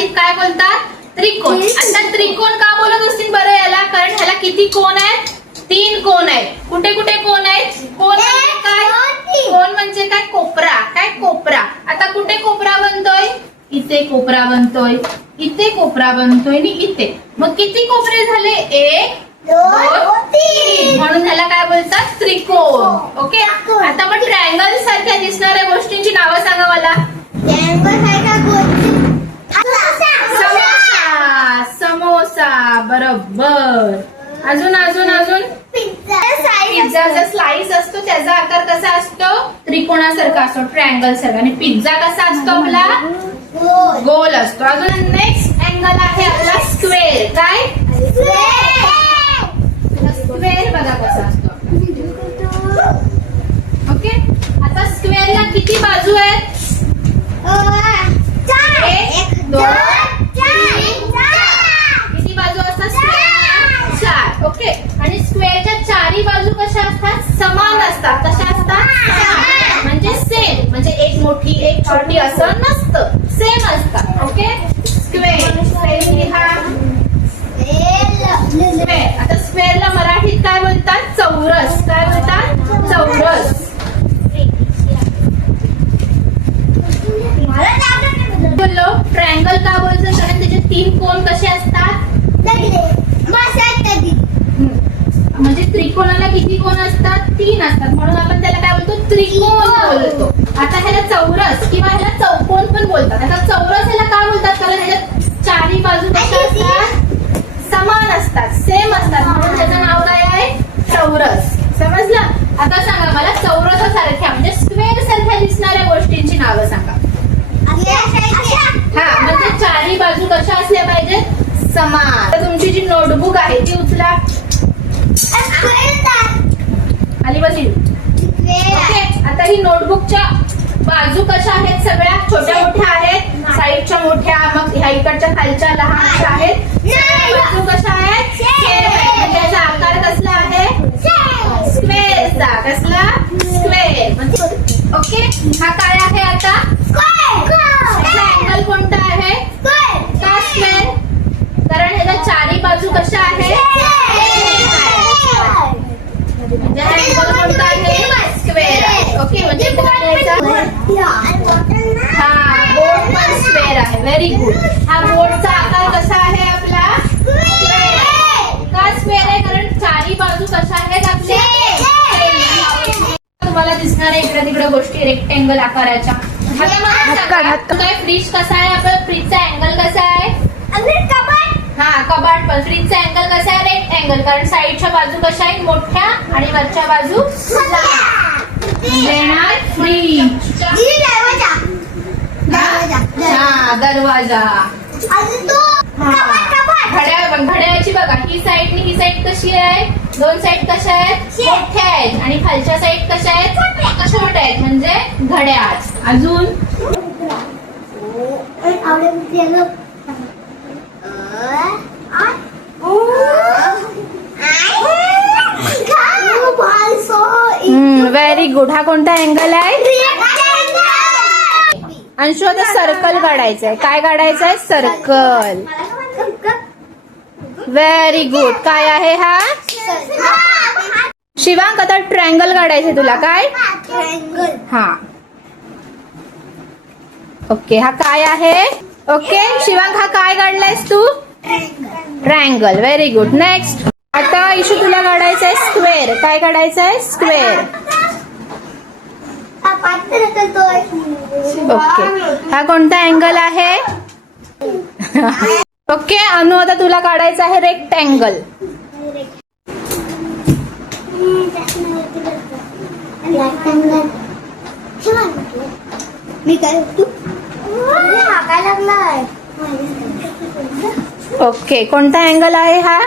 मराठीत काय बोलतात? त्रिकोण. आता त्रिकोण का बोलत असतील बरं याला? कारण ह्याला किती कोण आहेत? 3 कोण आहेत. कुठे कुठे कोण आहेत? कोण म्हणजे काय? कोण म्हणजे काय? कोपरा. काय कोपरा? आता कुठे कोपरा बनतोय? इथे कोपरा बनतोय, इथे कोपरा बनतोय आणि इथे. मग किती कोपरे झाले? 1 2 3. म्हणून ह्याला काय बोलतात? त्रिकोण. ओके. आता मग ट्रायंगल सारख्या दिसणाऱ्या गोष्टींची नावं सांगा मला. समोसा. समोसा बरोबर. अजून अजून अजून पिझ्झाचा स्लाइस असतो, त्याचा आकार कसा असतो? त्रिकोणासारखा असतो, ट्रायंगल सारखा. आणि पिझ्झा कसा असतो आपला? गोल असतो. अजून नेक्स्ट अँगल आहे आपला स्क्वेअर. काय? स्क्वेअर बघा कसा असतो. ओके. आता स्क्वेअरला किती बाजू आहेत? 1 2 3 4. किती बाजू असतात स्क्वेअरला? 4. ओके. आणि स्क्वेअरच्या चारी बाजू कशा असतात? समान असतात. कशा असतात? म्हणजे सेम. म्हणजे एक मोठी एक छोटी असं नसतं, सेम असतात. ओके. स्क्वेअर. स्क्वेअर लिहा. स्क्वेअर. आता स्क्वेअरला मराठीत काय बोलतात? चौरस. काय बोलतात? चौरस. बोललो. ट्रायंगल का बोलतो? कारण त्याचे 3 कोण कसे असतात? म्हणजे त्रिकोणाला किती कोण असतात? 3 असतात. म्हणून आपण त्याला काय बोलतो? त्रिकोण बोलतो. आता ह्याला चौरस किंवा ह्याला चौकोन पण बोलतात. आता चौरस ह्याला काय बोलतात? कारण ह्याच्या चारी बाजू कशा असतात? समान असतात, सेम असतात. म्हणून त्याचं नाव काय आहे? चौरस. समजलं? आता सांगा मला चौरसासारख्या म्हणजे स्क्वेअर सारख्या दिसणाऱ्या गोष्टींची नावं सांगा. हा, म्हणजे चारी बाजू कशा असल्या पाहिजेत? समान. तर तुमची जी नोटबुक आहे ती उचला. आली बसली. ओके. आता ही नोटबुकच्या बाजू कशा आहेत? सगळ्या छोट्या मोठ्या आहेत, साईडच्या मोठ्या, मग ह्या इकडच्या खालच्या लहान अशा आहेत. बाजू कशा आहेत? म्हणजे त्याचा आकार कसला आहे? स्क्वेअरचा. कसला? स्क्वेअर. ओके. हा काय आहे आता? अँगल कोणता आहे? का स्क्वेअर? कारण ह्याच्या चारी बाजू कशा आहेत? म्हणजे हा अँगल कोणता आहे? स्क्वेअर आहे. ओके. म्हणजे हा बोर्ड पण स्क्वेअर आहे. Very good. हा बोर्डचा आकार कसा आहे आपला? का स्क्वेअर आहे? कारण चारी बाजू कशा आहेत आपल्या? तुम्हाला दिसणार आहे इकडे तिकडे गोष्टी रेक्टेंगल आकाराच्या. काय फ्रीज कसा आहे? आपला फ्रीजचा अँगल कसा आहे? हा कबाड पण. फ्रीजचा अँगल कसा आहे? रेक्टेंगल. कारण साईडच्या बाजू कशा आहेत? मोठ्या आणि वरच्या बाजू फ्रीज. दरवाजा. घड्याळाची बघा ही साईड आणि ही साईड कशी आहे? 2 साईड कशा आहेत? मोठ्या आहेत. आणि खालच्या साईड कशा आहेत? छोट्या आहेत. म्हणजे घड्याळ. अजून व्हेरी गुड. हा कोणता अँगल आहे? अंशू आता सर्कल काढायचं आहे. काय काढायचं आहे? सर्कल. Very good. काय आहे हा? शिवांक आता ट्रायंगल काढायचंय तुला. काय? हा. ओके. हा काय आहे? ओके. शिवांक हा काय काढलायस तू? ट्रायंगल. Very good. नेक्स्ट. आता इशू तुला काढायचं आहे स्क्वेअर. काय काढायचं आहे? स्क्वेअर. ओके. हा कोणता अँगल आहे? ओके. अनु आता तुला काढायचं आहे रेक्टँगल. ओके. कोणता अँगल आहे हा?